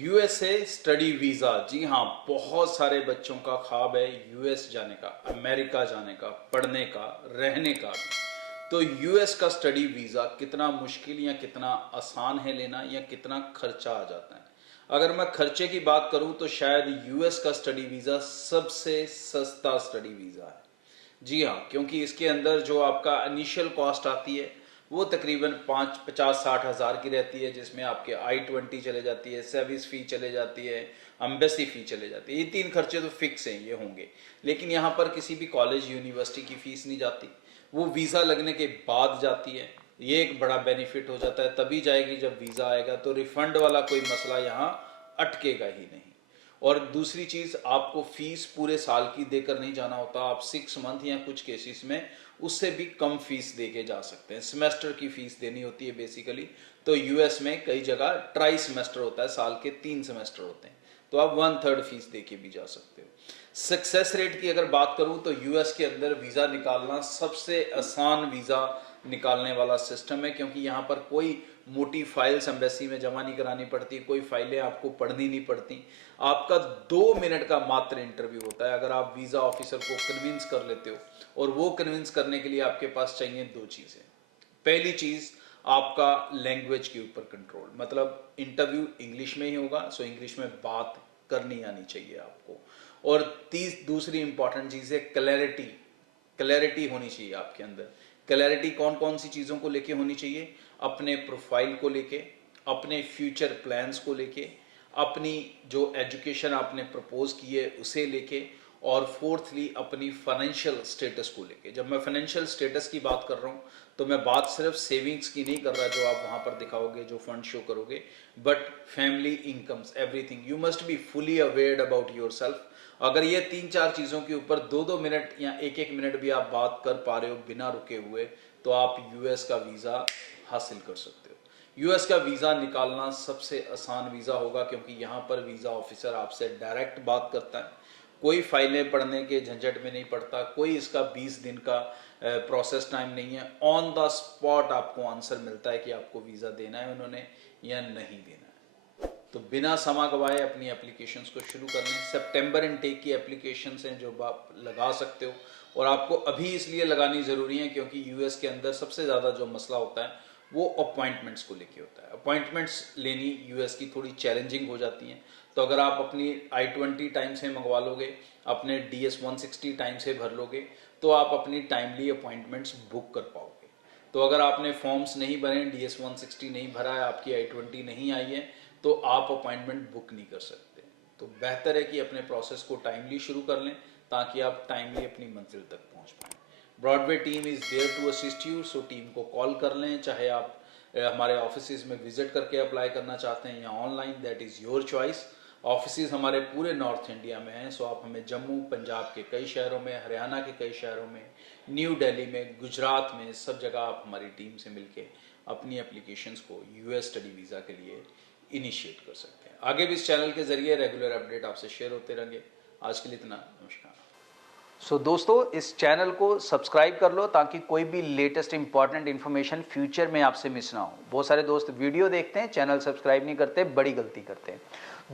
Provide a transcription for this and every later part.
USA study visa, जी हाँ, बहुत सारे बच्चों का ख्वाब है यूएस जाने का, अमेरिका जाने का, पढ़ने का, रहने का। तो यूएस का स्टडी वीजा कितना मुश्किल या कितना आसान है लेना, या कितना खर्चा आ जाता है। अगर मैं खर्चे की बात करूं तो शायद यूएस का स्टडी वीजा सबसे सस्ता स्टडी वीजा है। जी हाँ, क्योंकि इसके अंदर जो आपका इनिशियल कॉस्ट आती है वो तकरीबन 50-60 हज़ार की रहती है, जिसमें आपके I-20 चले जाती है, सर्विस फ़ी चले जाती है, एम्बेसी फ़ी चले जाती है। ये 3 खर्चे तो फिक्स हैं, ये होंगे। लेकिन यहाँ पर किसी भी कॉलेज यूनिवर्सिटी की फ़ीस नहीं जाती, वो वीज़ा लगने के बाद जाती है। ये एक बड़ा बेनिफिट हो जाता है, तभी जाएगी जब वीज़ा आएगा। तो रिफ़ंड वाला कोई मसला यहाँ अटकेगा ही नहीं। और दूसरी चीज़, आपको फीस पूरे साल की देकर नहीं जाना होता, आप 6 मंथ या कुछ केसेस में उससे भी कम फीस दे के जा सकते हैं। सेमेस्टर की फीस देनी होती है बेसिकली। तो यूएस में कई जगह ट्राई सेमेस्टर होता है, साल के 3 सेमेस्टर होते हैं, तो आप 1/3 फीस दे के भी जा सकते हो। सक्सेस रेट की अगर बात करूं तो यूएस के अंदर वीज़ा निकालना सबसे आसान वीज़ा निकालने वाला सिस्टम है, क्योंकि यहाँ पर कोई मोटी फाइल्स एम्बेसी में जमा नहीं करानी पड़ती, कोई फाइलें आपको पढ़नी नहीं पड़ती। आपका 2 मिनट का मात्र इंटरव्यू होता है। अगर आप वीज़ा ऑफिसर को कन्विंस कर लेते हो, और वो कन्विंस करने के लिए आपके पास चाहिए 2 चीज़ें। पहली चीज़, आपका लैंग्वेज के ऊपर कंट्रोल, मतलब इंटरव्यू इंग्लिश में ही होगा, सो इंग्लिश में बात करनी आनी चाहिए आपको। और दूसरी इंपॉर्टेंट चीज़ है क्लैरिटी। क्लैरिटी होनी चाहिए आपके अंदर। क्लैरिटी कौन कौन सी चीज़ों को लेके होनी चाहिए? अपने प्रोफाइल को लेके, अपने फ्यूचर प्लान्स को लेके, अपनी जो एजुकेशन आपने प्रपोज की है उसे लेके, और फोर्थली अपनी फाइनेंशियल स्टेटस को लेके। जब मैं फाइनेंशियल स्टेटस की बात कर रहा हूँ तो मैं बात सिर्फ सेविंग्स की नहीं कर रहा जो आप वहाँ पर दिखाओगे, जो फंड शो करोगे, but family incomes, everything. You must be fully aware about your self. अगर ये 3-4 चीज़ों के ऊपर 2-2 मिनट या 1-1 मिनट भी आप बात कर पा रहे हो बिना रुके हुए, तो आप यूएस का वीज़ा हासिल कर सकते हो। यूएस का वीज़ा निकालना सबसे आसान वीज़ा होगा, क्योंकि यहाँ पर वीज़ा ऑफिसर आपसे डायरेक्ट बात करता है, कोई फाइलें पढ़ने के झंझट में नहीं पड़ता, कोई इसका 20 दिन का प्रोसेस टाइम नहीं है। ऑन द स्पॉट आपको आंसर मिलता है कि आपको वीज़ा देना है उन्होंने या नहीं देना है। तो बिना समय गवाए अपनी एप्लीकेशंस को शुरू कर लें। सितंबर इनटेक की एप्लीकेशंस हैं जो आप लगा सकते हो, और आपको अभी इसलिए लगानी ज़रूरी है क्योंकि यूएस के अंदर सबसे ज़्यादा जो मसला होता है वो अपॉइंटमेंट्स को लेके होता है। अपॉइंटमेंट्स लेनी यूएस की थोड़ी चैलेंजिंग हो जाती हैं। तो अगर आप अपनी I-20 टाइम से मंगवा लोगे, अपने DS-160 टाइम से भर लोगे, तो आप अपनी टाइमली अपॉइंटमेंट्स बुक कर पाओगे। तो अगर आपने फॉर्म्स नहीं भरे, DS-160 नहीं भरा है, आपकी I-20 नहीं आई है, तो आप अपॉइंटमेंट बुक नहीं कर सकते। तो बेहतर है कि अपने प्रोसेस को टाइमली शुरू कर लें, ताकि आप टाइमली अपनी मंजिल तक पहुंच पाएँ। Broadway team is there to assist you, so team को कॉल कर लें, चाहे आप हमारे ऑफिस में विजिट करके अप्लाई करना चाहते हैं या online, that is your choice. Office हमारे पूरे नॉर्थ इंडिया में हैं, सो आप हमें जम्मू, पंजाब के कई शहरों में, हरियाणा के कई शहरों में, न्यू दिल्ली में, गुजरात में, सब जगह आप हमारी टीम से मिलके अपनी एप्लीकेशंस को यूएस स्टडी वीज़ा के लिए इनिशिएट कर सकते हैं। आगे भी इस चैनल के जरिए रेगुलर अपडेट आपसे शेयर होते रहेंगे। आज के लिए इतना, नमस्कार। दोस्तों, इस चैनल को सब्सक्राइब कर लो ताकि कोई भी लेटेस्ट इंपॉर्टेंट इन्फॉर्मेशन फ्यूचर में आपसे मिस ना हो। बहुत सारे दोस्त वीडियो देखते हैं, चैनल सब्सक्राइब नहीं करते, बड़ी गलती करते हैं।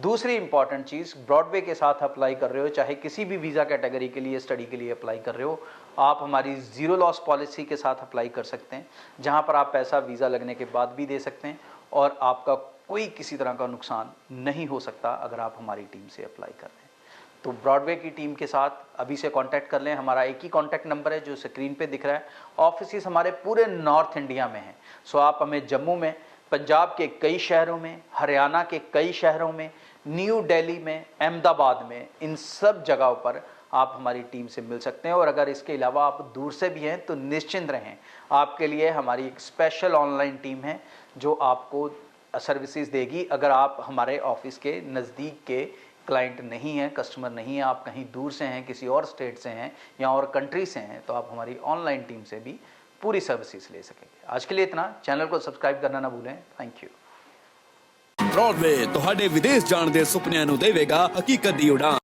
दूसरी इंपॉर्टेंट चीज़, ब्रॉडवे के साथ अप्लाई कर रहे हो, चाहे किसी भी वीज़ा कैटेगरी के लिए स्टडी के लिए अप्लाई कर रहे हो, आप हमारी ज़ीरो लॉस पॉलिसी के साथ अप्लाई कर सकते हैं, जहाँ पर आप पैसा वीज़ा लगने के बाद भी दे सकते हैं, और आपका कोई किसी तरह का नुकसान नहीं हो सकता अगर आप हमारी टीम से अप्लाई कर रहे हैं। तो ब्रॉडवे की टीम के साथ अभी से कांटेक्ट कर लें। हमारा एक ही कांटेक्ट नंबर है जो स्क्रीन पे दिख रहा है। ऑफिस हमारे पूरे नॉर्थ इंडिया में हैं, सो आप हमें जम्मू में, पंजाब के कई शहरों में, हरियाणा के कई शहरों में, न्यू दिल्ली में, अहमदाबाद में, इन सब जगहों पर आप हमारी टीम से मिल सकते हैं। और अगर इसके अलावा आप दूर से भी हैं तो निश्चिंत रहें, आपके लिए हमारी एक स्पेशल ऑनलाइन टीम है जो आपको सर्विसेज देगी। अगर आप हमारे ऑफिस के नज़दीक के क्लाइंट नहीं है, कस्टमर नहीं है, आप कहीं दूर से हैं, किसी और स्टेट से हैं या और कंट्री से हैं, तो आप हमारी ऑनलाइन टीम से भी पूरी सर्विसेज ले सकेंगे। आज के लिए इतना। चैनल को सब्सक्राइब करना ना भूलें। Thank you. ब्रॉडवे ਤੁਹਾਡੇ ਵਿਦੇਸ਼ ਜਾਣ ਦੇ ਸੁਪਨਿਆਂ ਨੂੰ ਦੇਵੇਗਾ ਹਕੀਕਤ ਦੀ ਉਡਾਨ।